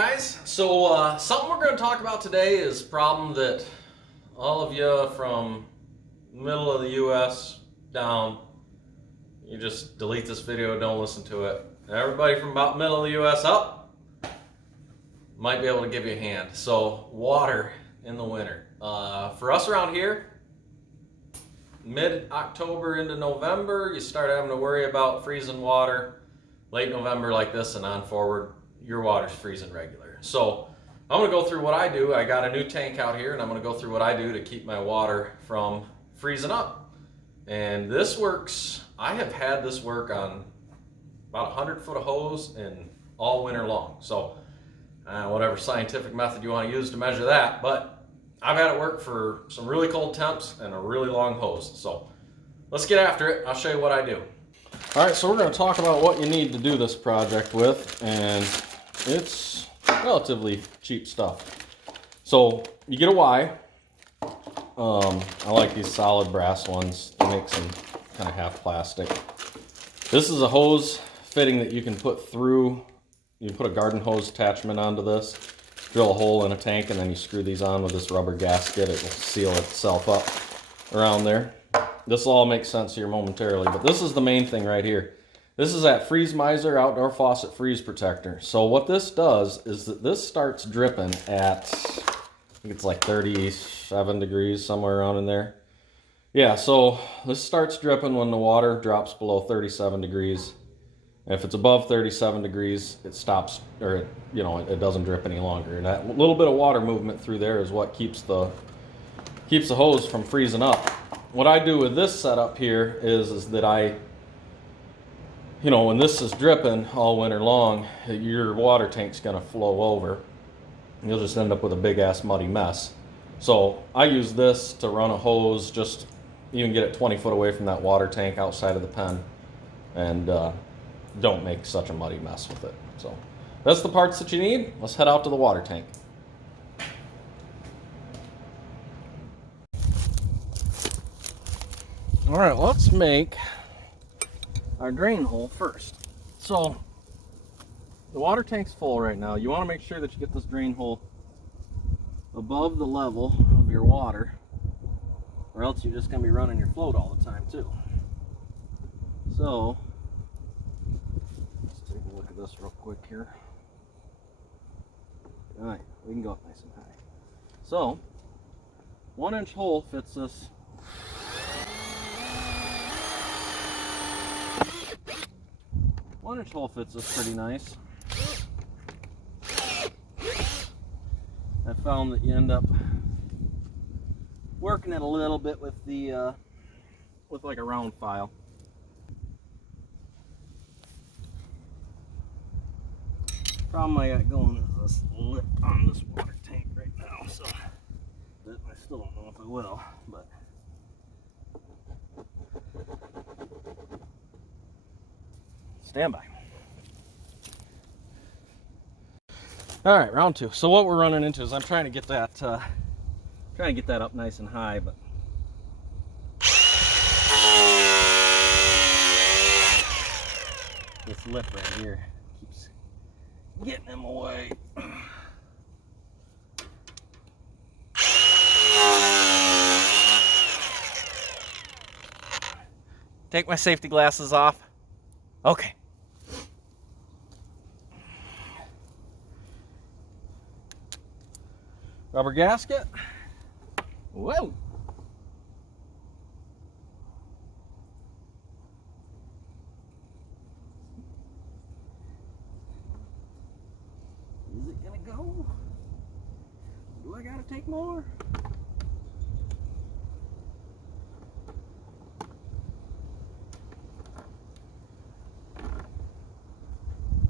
guys. So something we're going to talk about today is a problem that all of you from middle of the US down, you just delete this video, don't listen to it. Everybody from about middle of the US up might be able to give you a hand. So water in the winter. For us around here, mid-October into November, you start having to worry about freezing water. Late November like this and on forward, your water's freezing regular. So I'm going to go through what I do. I got a new tank out here and I'm going to go through what I do to keep my water from freezing up. And this works, I have had this work on about 100 foot of hose and all winter long. So whatever scientific method you want to use to measure that, but I've had it work for some really cold temps and a really long hose. So let's get after it. I'll show you what I do. All right, so we're going to talk about what you need to do this project with, and it's relatively cheap stuff. So you get a Y. I like these solid brass ones. It makes them kind of half plastic. This is a hose fitting that you can put through. You put a garden hose attachment onto this, drill a hole in a tank, and then you screw these on with this rubber gasket. It will seal itself up around there. This will all make sense here momentarily, but this is the main thing right here. This is that Freeze Miser Outdoor Faucet Freeze Protector. So what this does is that this starts dripping at, I think it's like 37 degrees, somewhere around in there. Yeah, so this starts dripping when the water drops below 37 degrees. And if it's above 37 degrees, it stops, or it doesn't drip any longer. And that little bit of water movement through there is what keeps the hose from freezing up. What I do with this setup here is that when this is dripping all winter long, your water tank's gonna flow over. You'll just end up with a big ass muddy mess. So I use this to run a hose, just even get it 20 foot away from that water tank outside of the pen, and don't make such a muddy mess with it. So that's the parts that you need. Let's head out to the water tank. All right, let's make our drain hole first. So the water tank's full right now. You want to make sure that you get this drain hole above the level of your water, or else you're just going to be running your float all the time too. So let's take a look at this real quick here. All right, we can go up nice and high. So 1 inch hole fits this. 1 inch hole fits this pretty nice. I found that you end up working it a little bit with the with like a round file. Problem I got going is this lip on this water tank right now, so that I still don't know if I will, but stand by. All right, round two. So what we're running into is I'm trying to get that up nice and high, but this lip right here keeps getting him away. Take my safety glasses off. Okay. Rubber gasket. Whoa. Is it gonna go? Do I gotta take more?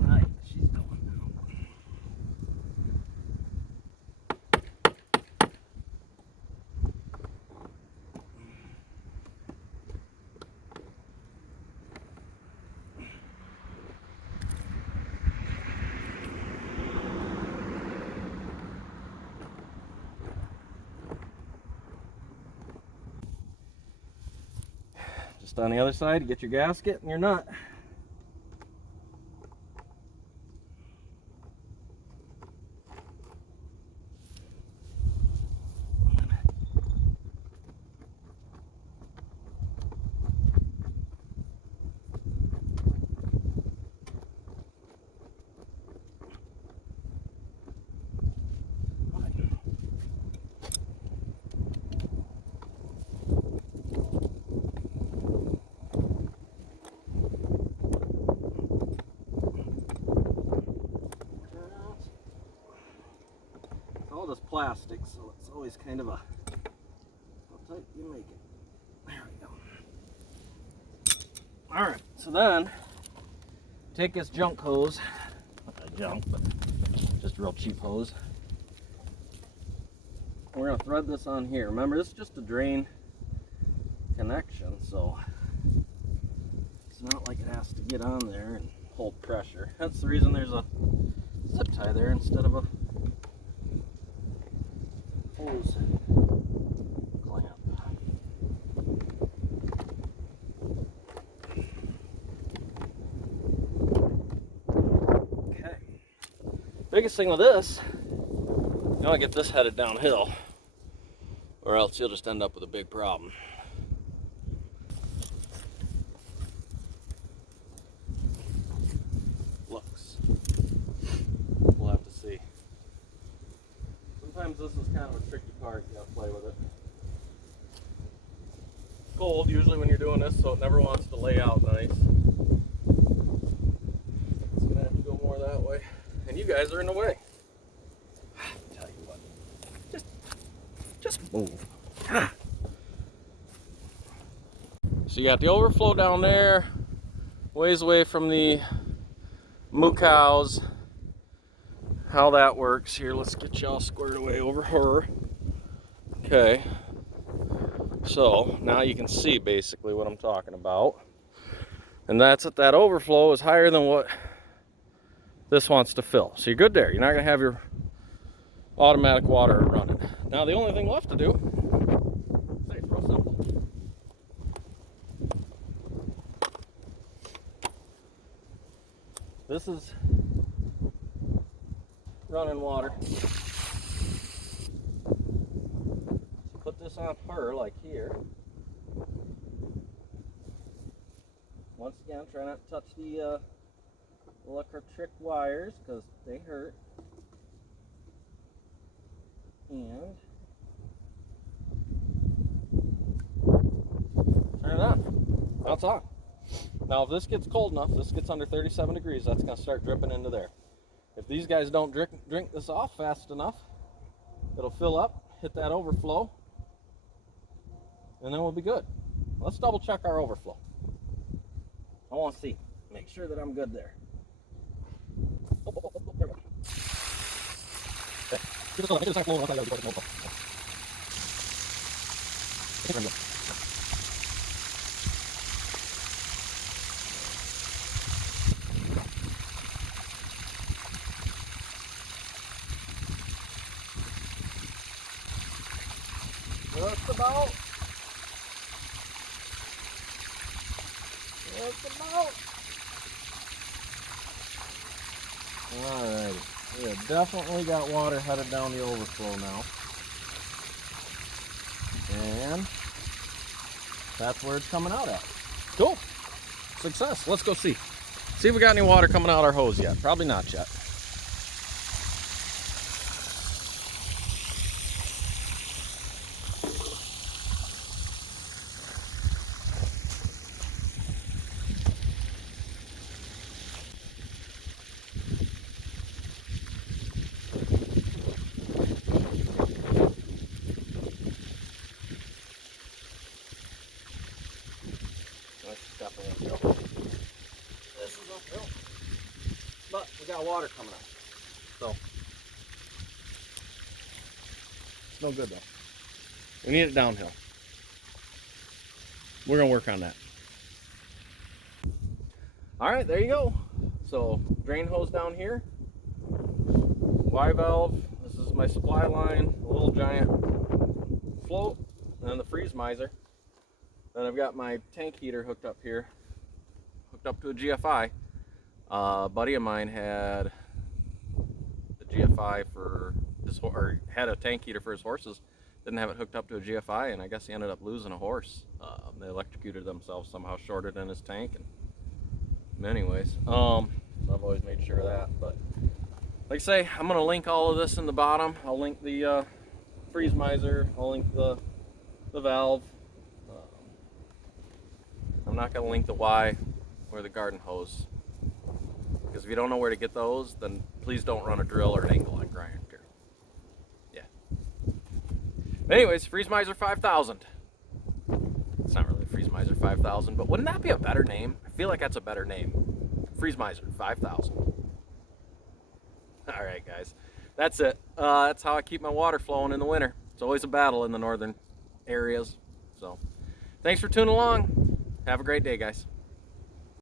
Right, she's going now. Just on the other side, you get your gasket and your nut. plastic, so it's always kind of a, how tight you make it. There we go. All right, so then take this junk hose, not that junk, but just a real cheap hose. And we're gonna thread this on here. Remember, this is just a drain connection, so it's not like it has to get on there and hold pressure. That's the reason there's a zip tie there instead of a hose clamp. Okay. Biggest thing with this, you want to get this headed downhill, or else you'll just end up with a big problem. Looks. We'll have to see. Sometimes this is kind of a tricky part. You gotta play with it. It's cold usually when you're doing this, so it never wants to lay out nice. It's gonna have to go more that way. And you guys are in the way. I'll tell you what. Just move. So you got the overflow down there, ways away from the moo cows. How that works here, let's get y'all squared away over her. Okay, so now you can see basically what I'm talking about, and that's that overflow is higher than what this wants to fill, so you're good there. You're not going to have your automatic water running. Now the only thing left to do, it's real simple. This is running water. So put this on her like here. Once again, try not to touch the electric wires because they hurt. And turn it on. Now it's on. Now if this gets cold enough, this gets under 37 degrees, that's going to start dripping into there. If these guys don't drink this off fast enough, it'll fill up, hit that overflow, and then we'll be good. Let's double check our overflow. I want to see. Make sure that I'm good there. There we go. Just about. Alright, we have definitely got water headed down the overflow now. And that's where it's coming out at. Cool. Success. Let's go see. See if we got any water coming out our hose yet. Probably not yet. This is uphill, but we got water coming out, so it's no good though. We need it downhill. We're gonna work on that. All right, there you go. So drain hose down here, Y valve. This is my supply line, a little giant float, and then the freeze miser. Then I've got my tank heater hooked up here, hooked up to a GFI. A buddy of mine had the GFI for his, or had a tank heater for his horses. Didn't have it hooked up to a GFI, and I guess he ended up losing a horse. They electrocuted themselves somehow, shorted in his tank. And anyways, I've always made sure of that. But like I say, I'm gonna link all of this in the bottom. I'll link the freeze miser. I'll link the valve. I'm not going to link the Y or the garden hose, because if you don't know where to get those, then please don't run a drill or an angle on grinder. Yeah, But anyways, Freeze Miser 5000. It's not really Freeze Miser 5000, but wouldn't that be a better name? I feel like that's a better name. Freeze Miser 5000. All right, guys. That's it. That's how I keep my water flowing in the winter. It's always a battle in the northern areas. So, thanks for tuning along. Have a great day, guys.